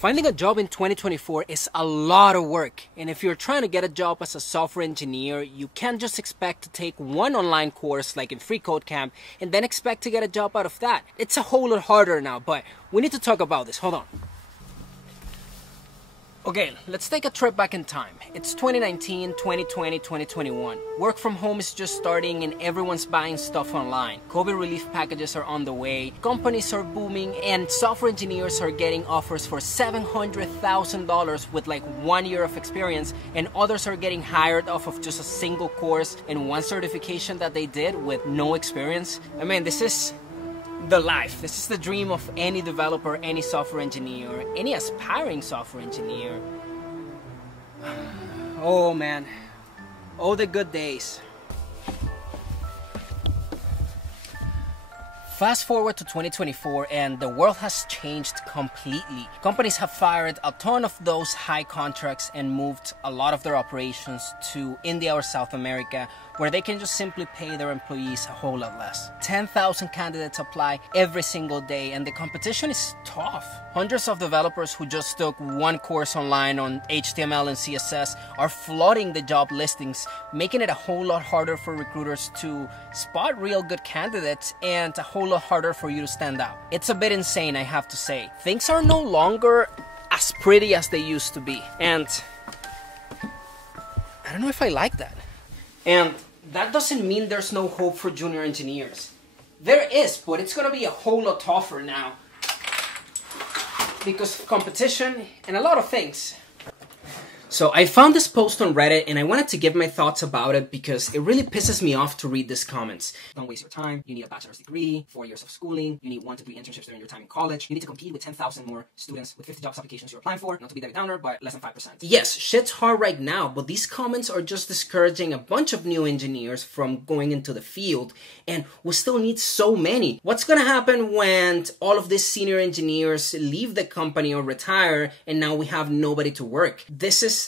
Finding a job in 2024 is a lot of work, and if you're trying to get a job as a software engineer, you can't just expect to take one online course like in FreeCodeCamp and then expect to get a job out of that. It's a whole lot harder now, but we need to talk about this. Hold on. Okay, let's take a trip back in time. It's 2019, 2020, 2021. Work from home is just starting and everyone's buying stuff online. COVID relief packages are on the way, companies are booming, and software engineers are getting offers for $700,000 with like 1 year of experience, and others are getting hired off of just a single course and one certification that they did with no experience. I mean, this is the life. This is the dream of any developer, any software engineer, any aspiring software engineer. Oh man, all the good days. Fast forward to 2024 and the world has changed completely. Companies have fired a ton of those high contracts and moved a lot of their operations to India or South America, where they can just simply pay their employees a whole lot less. 10,000 candidates apply every single day and the competition is tough. Hundreds of developers who just took one course online on HTML and CSS are flooding the job listings, making it a whole lot harder for recruiters to spot real good candidates and a whole lot harder for you to stand out. It's a bit insane, I have to say. Things are no longer as pretty as they used to be, and I don't know if I like that. And that doesn't mean there's no hope for junior engineers. There is, but it's gonna be a whole lot tougher now because of competition and a lot of things. So I found this post on Reddit and I wanted to give my thoughts about it because it really pisses me off to read these comments. Don't waste your time. You need a bachelor's degree, 4 years of schooling. You need 1 to 3 internships during your time in college. You need to compete with 10,000 more students with 50 jobs applications you're applying for. Not to be Debbie Downer, but less than 5%. Yes, shit's hard right now, but these comments are just discouraging a bunch of new engineers from going into the field, and we still need so many. What's gonna happen when all of these senior engineers leave the company or retire and now we have nobody to work? This is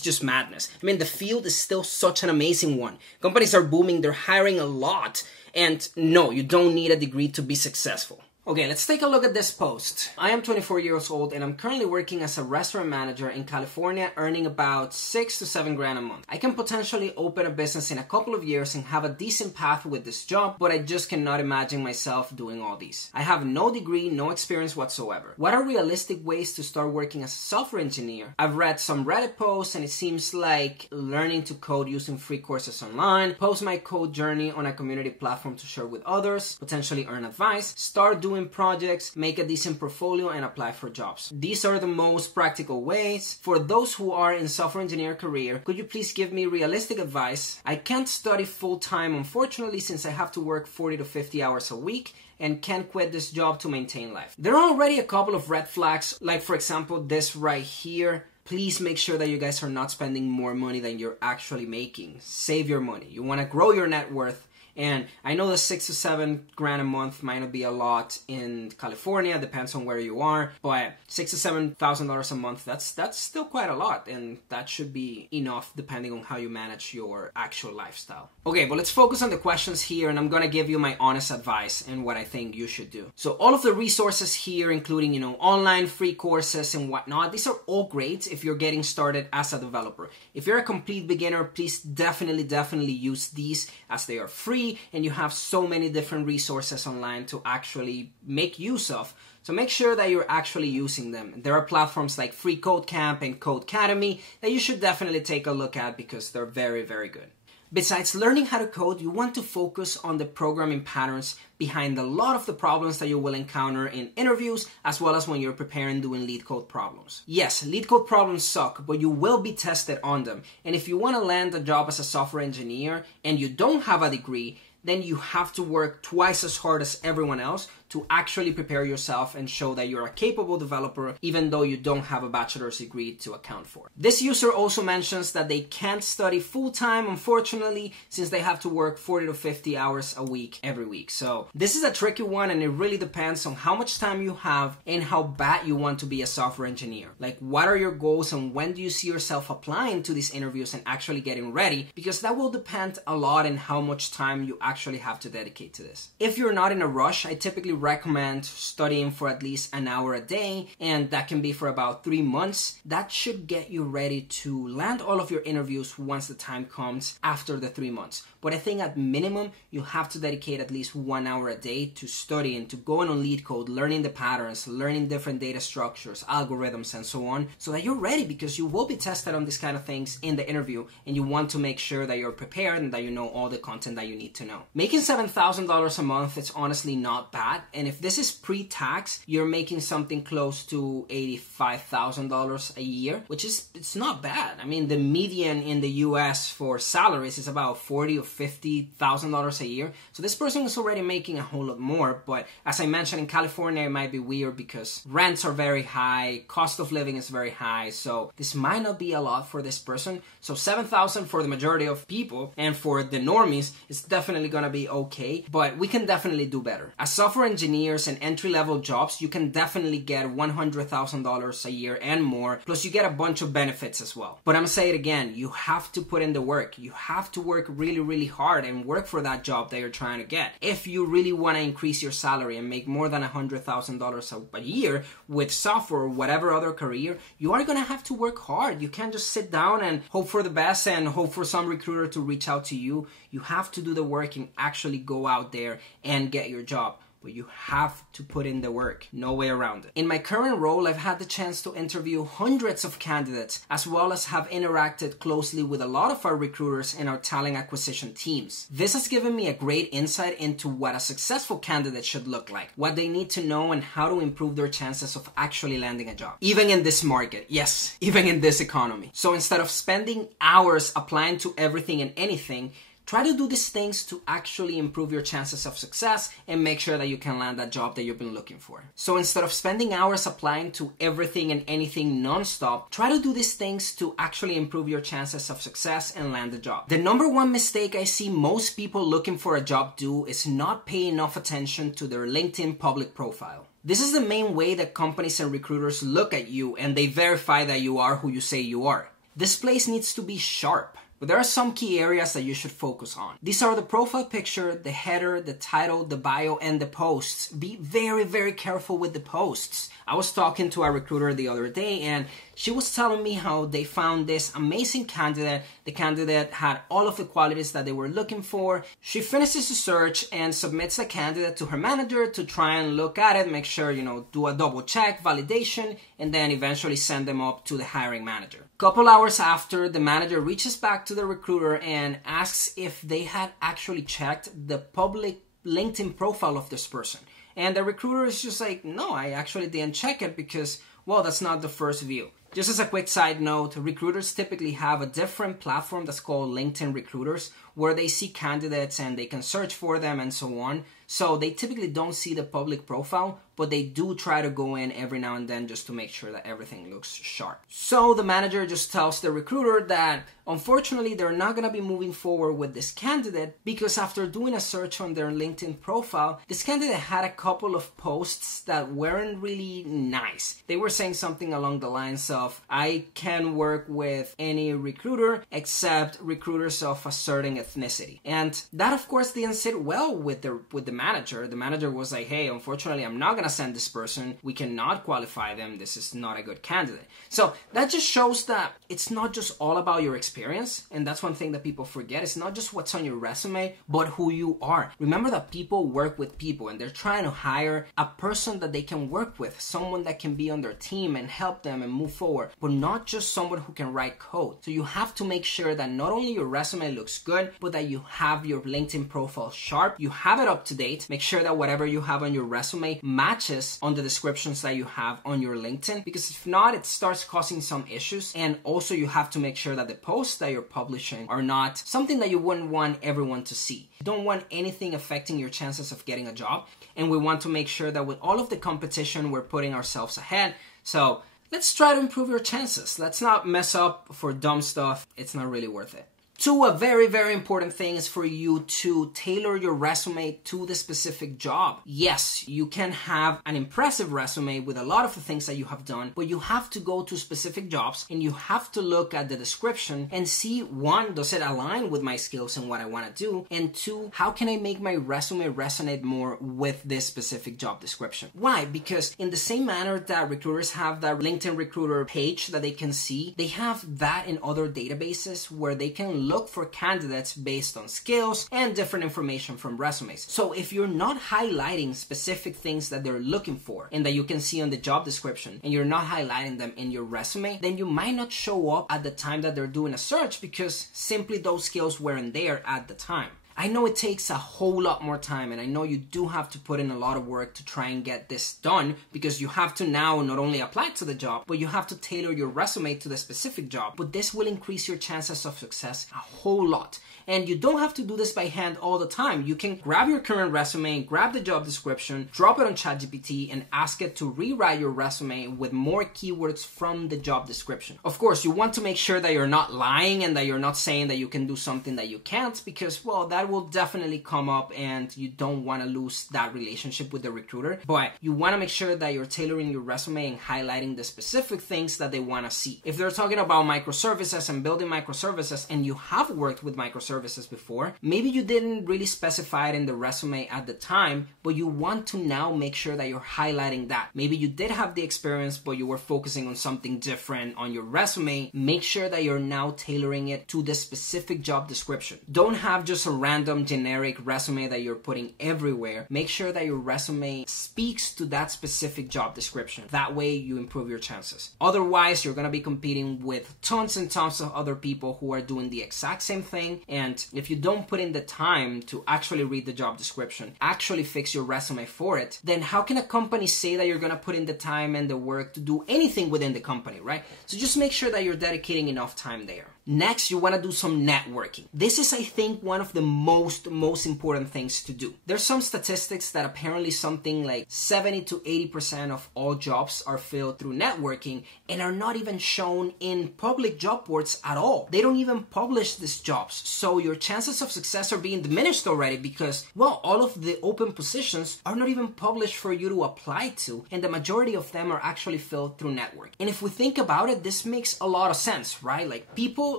just madness. I mean, the field is still such an amazing one. Companies are booming, they're hiring a lot, and no, you don't need a degree to be successful. Okay, let's take a look at this post. I am 24 years old and I'm currently working as a restaurant manager in California, earning about 6 to 7 grand a month. I can potentially open a business in a couple of years and have a decent path with this job, but I just cannot imagine myself doing all these. I have no degree, no experience whatsoever. What are realistic ways to start working as a software engineer? I've read some Reddit posts and it seems like learning to code using free courses online, post my code journey on a community platform to share with others, potentially earn advice, start doing projects, make a decent portfolio, and apply for jobs. These are the most practical ways. For those who are in software engineer career, could you please give me realistic advice? I can't study full-time, unfortunately, since I have to work 40 to 50 hours a week and can't quit this job to maintain life. There are already a couple of red flags, like for example, this right here. Please make sure that you guys are not spending more money than you're actually making. Save your money. You want to grow your net worth. And I know the 6 to 7 grand a month might not be a lot in California, depends on where you are, but $6,000 to $7,000 a month, that's still quite a lot, and that should be enough depending on how you manage your actual lifestyle. Okay, but let's focus on the questions here, and I'm gonna give you my honest advice and what I think you should do. So all of the resources here, including, online free courses and whatnot, these are all great if you're getting started as a developer. If you're a complete beginner, please definitely use these, as they are free and you have so many different resources online to actually make use of. So make sure that you're actually using them. There are platforms like FreeCodeCamp and Codecademy that you should definitely take a look at because they're very good. Besides learning how to code, you want to focus on the programming patterns behind a lot of the problems that you will encounter in interviews, as well as when you're preparing doing lead code problems. Yes, lead code problems suck, but you will be tested on them. And if you want to land a job as a software engineer and you don't have a degree, then you have to work twice as hard as everyone else to actually prepare yourself and show that you're a capable developer, even though you don't have a bachelor's degree to account for. This user also mentions that they can't study full-time, unfortunately, since they have to work 40 to 50 hours a week every week. So this is a tricky one, and it really depends on how much time you have and how bad you want to be a software engineer. Like, what are your goals and when do you see yourself applying to these interviews and actually getting ready? Because that will depend a lot on how much time you actually have to dedicate to this. If you're not in a rush, I typically recommend studying for at least an hour a day, and that can be for about 3 months. That should get you ready to land all of your interviews once the time comes after the 3 months. But I think at minimum, you have to dedicate at least 1 hour a day to studying, to going on LeetCode, learning the patterns, learning different data structures, algorithms, and so on, so that you're ready, because you will be tested on these kind of things in the interview, and you want to make sure that you're prepared and that you know all the content that you need to know. Making $7,000 a month is honestly not bad, and if this is pre-tax, you're making something close to $85,000 a year, which is, it's not bad. I mean, the median in the US for salaries is about $40,000 or $50,000 a year. So this person is already making a whole lot more. But as I mentioned, in California, it might be weird because rents are very high, cost of living is very high. So this might not be a lot for this person. So $7,000 for the majority of people, and for the normies, it's definitely gonna be okay. But we can definitely do better. As software engineers and entry-level jobs, you can definitely get $100,000 a year and more. Plus you get a bunch of benefits as well. But I'm gonna say it again, you have to put in the work. You have to work really hard and work for that job that you're trying to get. If you really want to increase your salary and make more than $100,000 a year with software or whatever other career, you are going to have to work hard. You can't just sit down and hope for the best and hope for some recruiter to reach out to you. You have to do the work and actually go out there and get your job. But you have to put in the work. No way around it. In my current role, I've had the chance to interview hundreds of candidates, as well as have interacted closely with a lot of our recruiters in our talent acquisition teams. This has given me a great insight into what a successful candidate should look like, what they need to know, and how to improve their chances of actually landing a job. Even in this market, yes, even in this economy. So instead of spending hours applying to everything and anything, try to do these things to actually improve your chances of success and make sure that you can land that job that you've been looking for. So instead of spending hours applying to everything and anything non-stop, try to do these things to actually improve your chances of success and land the job. The number one mistake I see most people looking for a job do is not pay enough attention to their LinkedIn public profile. This is the main way that companies and recruiters look at you and they verify that you are who you say you are. This place needs to be sharp. But there are some key areas that you should focus on. These are the profile picture, the header, the title, the bio, and the posts. Be very careful with the posts. I was talking to a recruiter the other day, and she was telling me how they found this amazing candidate. The candidate had all of the qualities that they were looking for. She finishes the search and submits the candidate to her manager to try and look at it, make sure, do a double check, validation, and then eventually send them up to the hiring manager. Couple hours after, the manager reaches back to the recruiter and asks if they had actually checked the public LinkedIn profile of this person. And the recruiter is just like, no, I actually didn't check it because, well, that's not the first view. Just as a quick side note, recruiters typically have a different platform that's called LinkedIn Recruiters, where they see candidates and they can search for them and so on. So they typically don't see the public profile, but they do try to go in every now and then just to make sure that everything looks sharp. So the manager just tells the recruiter that unfortunately they're not going to be moving forward with this candidate because after doing a search on their LinkedIn profile, this candidate had a couple of posts that weren't really nice. They were saying something along the lines of, I can work with any recruiter except recruiters of a certain ethnicity. And that of course didn't sit well with the manager. The manager was like, hey, unfortunately I'm not going to send this person. We cannot qualify them. This is not a good candidate. So that just shows that it's not just all about your experience. And that's one thing that people forget. It's not just what's on your resume, but who you are. Remember that people work with people and they're trying to hire a person that they can work with, someone that can be on their team and help them and move forward, but not just someone who can write code. So you have to make sure that not only your resume looks good, but that you have your LinkedIn profile sharp, you have it up to date, make sure that whatever you have on your resume matches on the descriptions that you have on your LinkedIn, because if not, it starts causing some issues. And also you have to make sure that the posts that you're publishing are not something that you wouldn't want everyone to see. You don't want anything affecting your chances of getting a job, and we want to make sure that with all of the competition, we're putting ourselves ahead. So let's try to improve your chances. Let's not mess up for dumb stuff. It's not really worth it. Two, a very, very important thing is for you to tailor your resume to the specific job. Yes, you can have an impressive resume with a lot of the things that you have done, but you have to go to specific jobs and you have to look at the description and see, one, does it align with my skills and what I want to do? And two, how can I make my resume resonate more with this specific job description? Why? Because in the same manner that recruiters have that LinkedIn recruiter page that they can see, they have that in other databases where they can look for candidates based on skills and different information from resumes. So if you're not highlighting specific things that they're looking for and that you can see on the job description, and you're not highlighting them in your resume, then you might not show up at the time that they're doing a search because simply those skills weren't there at the time. I know it takes a whole lot more time, and I know you do have to put in a lot of work to try and get this done, because you have to now not only apply to the job, but you have to tailor your resume to the specific job. But this will increase your chances of success a whole lot. And you don't have to do this by hand all the time. You can grab your current resume, grab the job description, drop it on ChatGPT, and ask it to rewrite your resume with more keywords from the job description. Of course, you want to make sure that you're not lying and that you're not saying that you can do something that you can't, because, well, that will definitely come up and you don't want to lose that relationship with the recruiter. But you want to make sure that you're tailoring your resume and highlighting the specific things that they want to see. If they're talking about microservices and building microservices and you have worked with microservices before, maybe you didn't really specify it in the resume at the time, but you want to now make sure that you're highlighting that. Maybe you did have the experience, but you were focusing on something different on your resume. Make sure that you're now tailoring it to the specific job description. Don't have just a random generic resume that you're putting everywhere. Make sure that your resume speaks to that specific job description. That way you improve your chances. Otherwise, you're going to be competing with tons and tons of other people who are doing the exact same thing, and if you don't put in the time to actually read the job description, actually fix your resume for it, then how can a company say that you're going to put in the time and the work to do anything within the company, right? So just make sure that you're dedicating enough time there. Next, you want to do some networking. This is, I think, one of the most important things to do. There's some statistics that apparently something like 70 to 80% of all jobs are filled through networking and are not even shown in public job boards at all. They don't even publish these jobs. So your chances of success are being diminished already because, well, all of the open positions are not even published for you to apply to, and the majority of them are actually filled through network. And if we think about it, this makes a lot of sense, right? Like, people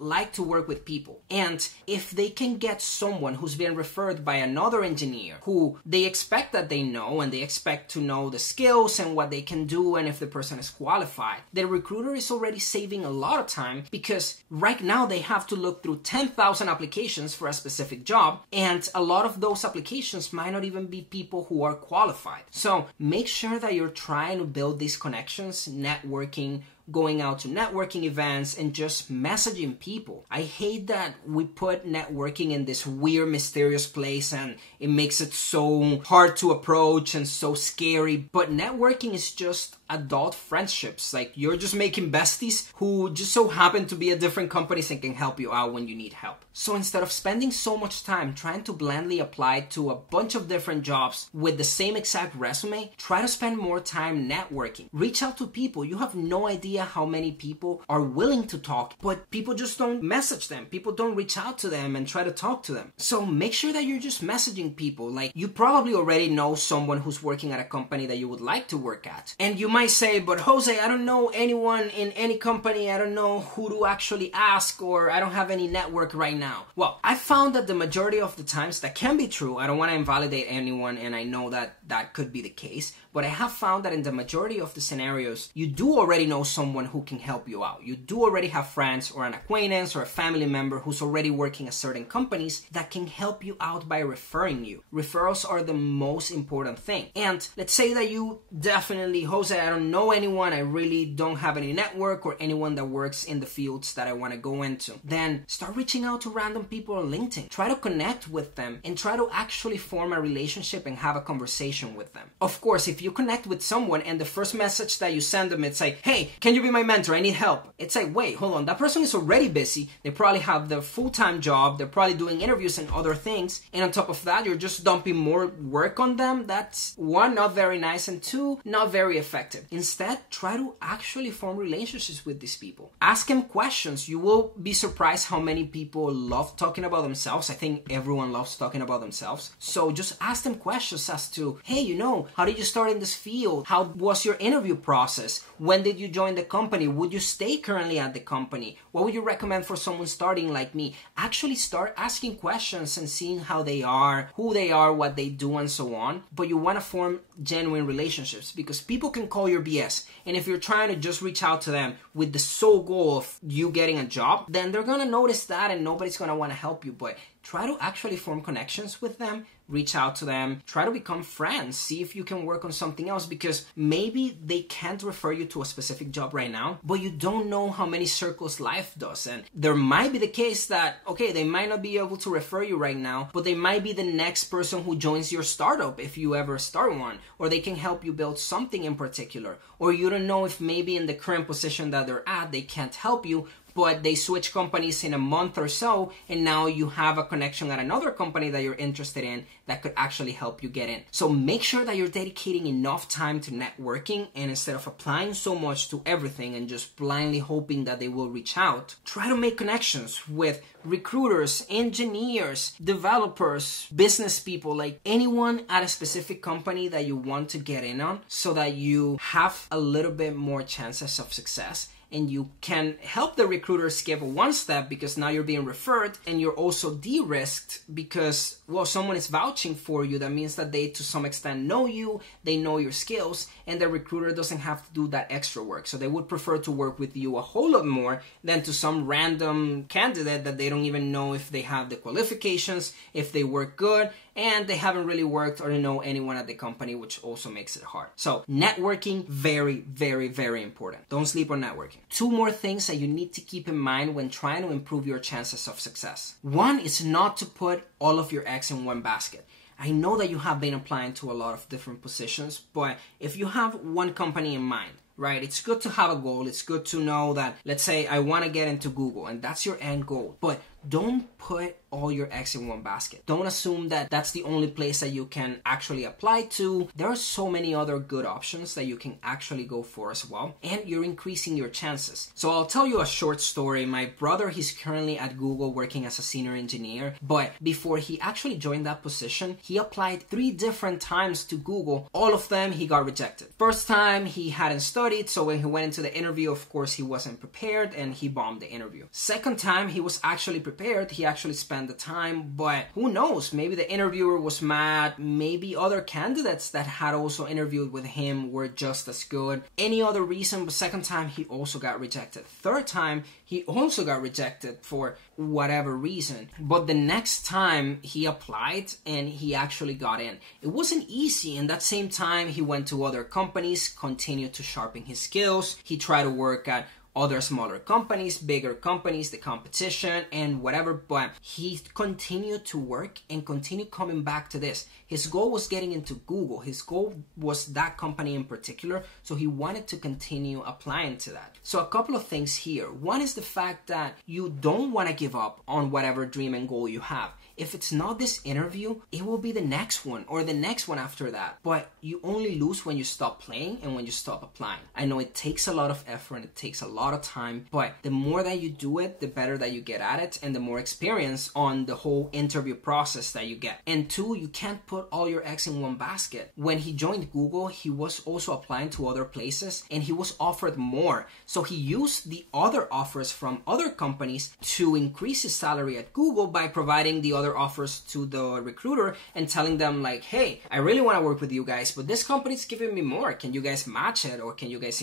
like to work with people, and if they can get someone who's been referred by another engineer who they expect that they know, and they expect to know the skills and what they can do, and if the person is qualified, the recruiter is already saving a lot of time, because right now they have to look through 10,000 applications for a specific job, and a lot of those applications might not even be people who are qualified. So make sure that you're trying to build these connections, networking, going out to networking events, and just messaging people. I hate that we put networking in this weird, mysterious place, and it makes it so hard to approach and so scary. But networking is just adult friendships. Like, you're just making besties who just so happen to be at different companies and can help you out when you need help. So instead of spending so much time trying to blindly apply to a bunch of different jobs with the same exact resume, try to spend more time networking. Reach out to people. You have no idea how many people are willing to talk, but people just don't message them. People don't reach out to them and try to talk to them. So make sure that you're just messaging people. Like, you probably already know someone who's working at a company that you would like to work at. And you might say, but Jose, I don't know anyone in any company. I don't know who to actually ask, or I don't have any network right now. Well, I found that the majority of the times that can be true. I don't want to invalidate anyone, and I know that that could be the case, but I have found that in the majority of the scenarios, you do already know someone who can help you out. You do already have friends or an acquaintance or a family member who's already working at certain companies that can help you out by referring you. Referrals are the most important thing. And let's say that you definitely, Jose, I don't know anyone, I really don't have any network or anyone that works in the fields that I want to go into. Then start reaching out to random people on LinkedIn. Try to connect with them and try to actually form a relationship and have a conversation conversation with them. Of course, if you connect with someone and the first message that you send them, it's like, hey, can you be my mentor? I need help. It's like, wait, hold on. That person is already busy. They probably have their full-time job. They're probably doing interviews and other things. And on top of that, you're just dumping more work on them. That's one, not very nice, and two, not very effective. Instead, try to actually form relationships with these people. Ask them questions. You will be surprised how many people love talking about themselves. I think everyone loves talking about themselves. So just ask them questions as to, hey, how did you start in this field? How was your interview process? When did you join the company? Would you stay currently at the company? What would you recommend for someone starting like me? Actually start asking questions and seeing how they are, who they are, what they do, and so on. But you want to form genuine relationships, because people can call your BS. And if you're trying to just reach out to them with the sole goal of you getting a job, then they're going to notice that and nobody's going to want to help you. But try to actually form connections with them, reach out to them, try to become friends, see if you can work on something else, because maybe they can't refer you to a specific job right now, but you don't know how many circles life does. And there might be the case that, okay, they might not be able to refer you right now, but they might be the next person who joins your startup if you ever start one, or they can help you build something in particular, or you don't know if maybe in the current position that they're at, they can't help you, but they switch companies in a month or so, and now you have a connection at another company that you're interested in that could actually help you get in. So make sure that you're dedicating enough time to networking, and instead of applying so much to everything and just blindly hoping that they will reach out, try to make connections with recruiters, engineers, developers, business people, like anyone at a specific company that you want to get in on, so that you have a little bit more chances of success. And you can help the recruiter skip one step, because now you're being referred, and you're also de-risked because, well, someone is vouching for you. That means that they to some extent know you, they know your skills, and the recruiter doesn't have to do that extra work. So they would prefer to work with you a whole lot more than to some random candidate that they don't even know if they have the qualifications, if they work good, and they haven't really worked or know anyone at the company, which also makes it hard. So networking, very, very, very important. Don't sleep on networking. Two more things that you need to keep in mind when trying to improve your chances of success. One is not to put all of your eggs in one basket. I know that you have been applying to a lot of different positions, but if you have one company in mind, right, it's good to have a goal. It's good to know that, let's say I want to get into Google, and that's your end goal, but don't put all your eggs in one basket. Don't assume that that's the only place that you can actually apply to. There are so many other good options that you can actually go for as well, and you're increasing your chances. So I'll tell you a short story. My brother, he's currently at Google working as a senior engineer, but before he actually joined that position, he applied 3 different times to Google. All of them, he got rejected. First time, he hadn't studied, so when he went into the interview, of course, he wasn't prepared, and he bombed the interview. Second time, he was actually prepared. He actually spent the time, but who knows, maybe the interviewer was mad, maybe other candidates that had also interviewed with him were just as good, any other reason, but second time he also got rejected. Third time he also got rejected for whatever reason, but the next time he applied and he actually got in. It wasn't easy. In that same time, he went to other companies, continued to sharpen his skills, he tried to work at other smaller companies, bigger companies, the competition, and whatever, but he continued to work and continued coming back to this. His goal was getting into Google. His goal was that company in particular, so he wanted to continue applying to that. So a couple of things here. One is the fact that you don't want to give up on whatever dream and goal you have. If it's not this interview, it will be the next one or the next one after that. But you only lose when you stop playing and when you stop applying. I know it takes a lot of effort and it takes a lot of time, but the more that you do it, the better that you get at it and the more experience on the whole interview process that you get. And two, you can't put all your eggs in one basket. When he joined Google, he was also applying to other places and he was offered more. So he used the other offers from other companies to increase his salary at Google by providing the other offers to the recruiter and telling them like, hey, I really want to work with you guys, but this company's giving me more. Can you guys match it? Or can you guys,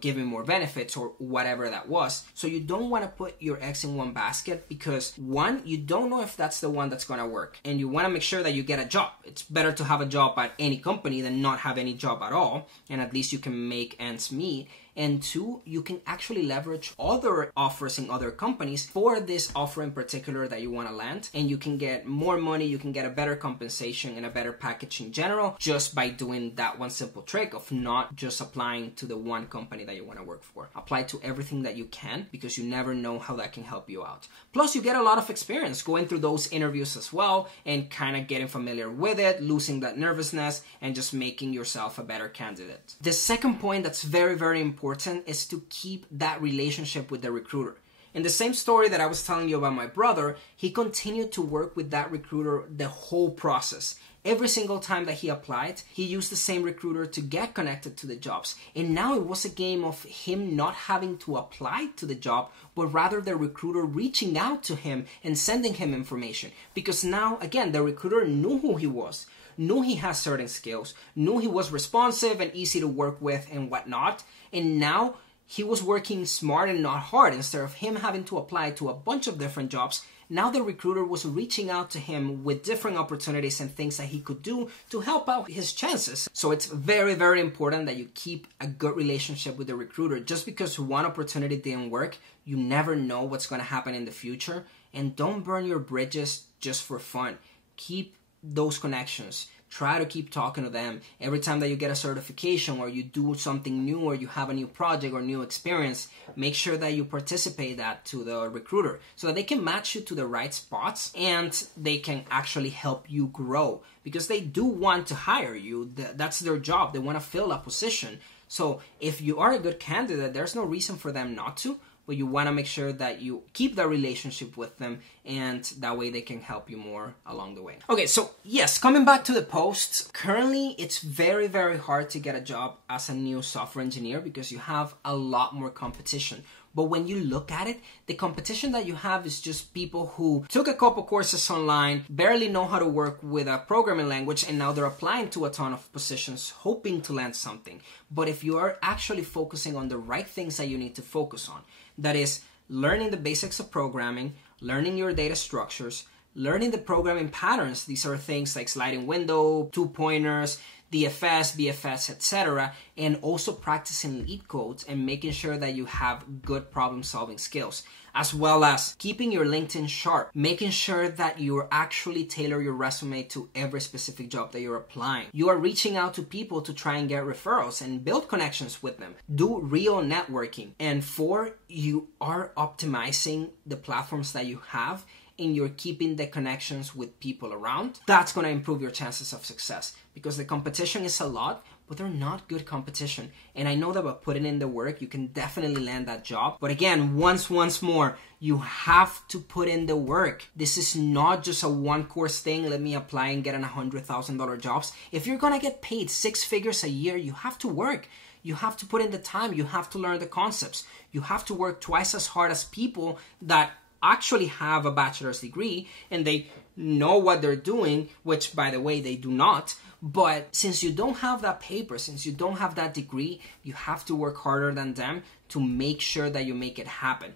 give me more benefits or whatever that was? So you don't want to put your eggs in one basket because one, you don't know if that's the one that's going to work. And you want to make sure that you get a job. It's better to have a job at any company than not have any job at all. And at least you can make ends meet. And two, you can actually leverage other offers in other companies for this offer in particular that you want to land, and you can get more money, you can get a better compensation and a better package in general just by doing that one simple trick of not just applying to the one company that you want to work for. Apply to everything that you can, because you never know how that can help you out. Plus, you get a lot of experience going through those interviews as well and kind of getting familiar with it, losing that nervousness, and just making yourself a better candidate. The second point that's very, very important is to keep that relationship with the recruiter. In the same story that I was telling you about my brother, he continued to work with that recruiter the whole process. Every single time that he applied, he used the same recruiter to get connected to the jobs. And now it was a game of him not having to apply to the job, but rather the recruiter reaching out to him and sending him information. Because now, again, the recruiter knew who he was, knew he has certain skills, knew he was responsive and easy to work with and whatnot. And now he was working smart and not hard. Instead of him having to apply to a bunch of different jobs, now the recruiter was reaching out to him with different opportunities and things that he could do to help out his chances. So it's very, very important that you keep a good relationship with the recruiter. Just because one opportunity didn't work, you never know what's going to happen in the future. And don't burn your bridges just for fun. Keep those connections. Try to keep talking to them. Every time that you get a certification or you do something new or you have a new project or new experience, make sure that you participate that to the recruiter so that they can match you to the right spots and they can actually help you grow, because they do want to hire you. That's their job. They want to fill a position. So if you are a good candidate, there's no reason for them not to. But you want to make sure that you keep that relationship with them, and that way they can help you more along the way. Okay, so yes, coming back to the posts, currently it's very, very hard to get a job as a new software engineer because you have a lot more competition. But when you look at it, the competition that you have is just people who took a couple courses online, barely know how to work with a programming language, and now they're applying to a ton of positions, hoping to land something. But if you are actually focusing on the right things that you need to focus on, that is learning the basics of programming, learning your data structures, learning the programming patterns. These are things like sliding window, two-pointers, DFS, BFS, etc. And also practicing lead codes and making sure that you have good problem-solving skills, as well as keeping your LinkedIn sharp, making sure that you actually tailor your resume to every specific job that you're applying. You are reaching out to people to try and get referrals and build connections with them. Do real networking. And 4, you are optimizing the platforms that you have and you're keeping the connections with people around. That's going to improve your chances of success, because the competition is a lot, but they're not good competition. And I know that by putting in the work, you can definitely land that job. But again, once more, you have to put in the work. This is not just a one-course thing. Let me apply and get an $100,000 jobs. If you're going to get paid 6 figures a year, you have to work. You have to put in the time. You have to learn the concepts. You have to work twice as hard as people that actually have a bachelor's degree and they know what they're doing, which by the way, they do not. But since you don't have that paper, since you don't have that degree, you have to work harder than them to make sure that you make it happen.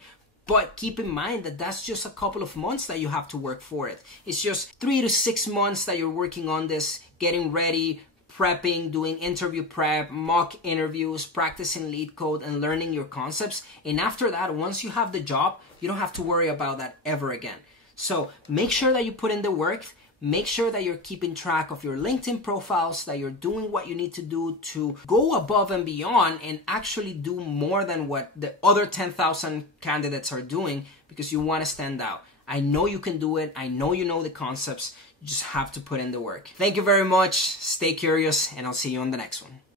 But keep in mind that that's just a couple of months that you have to work for it. It's just 3 to 6 months that you're working on this, getting ready, prepping, doing interview prep, mock interviews, practicing lead code, and learning your concepts. And after that, once you have the job, you don't have to worry about that ever again. So make sure that you put in the work. Make sure that you're keeping track of your LinkedIn profiles, that you're doing what you need to do to go above and beyond and actually do more than what the other 10,000 candidates are doing, because you want to stand out. I know you can do it. I know you know the concepts. You just have to put in the work. Thank you very much. Stay curious, and I'll see you on the next one.